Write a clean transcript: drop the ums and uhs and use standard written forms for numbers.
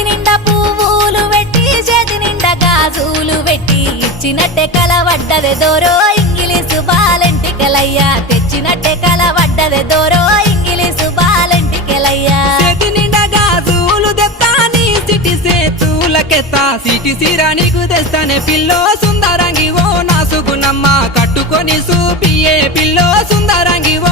నెత్తి నిండా పువ్వులు పెట్టి చేతి నిండా గాజులు పెట్టి ఇచ్చినట్టే కలవడ్డదే దోరో ఇంగిలీసు బాలెంటికెలయ్యా తెచ్చినట్టే కలవడ్డదే దోరో ఇంగిలీసు బాలెంటికెలయ్యా చేతి నిండా గాజులు తెస్తాని సిటి సేతులకెత్తా సిటి సిరా నీకు తెస్తానే పిల్లో సుందరంగి ఓ నాసుగునమ్మ కట్టుకొని సూపియే పిల్లో సుందరంగి ఓ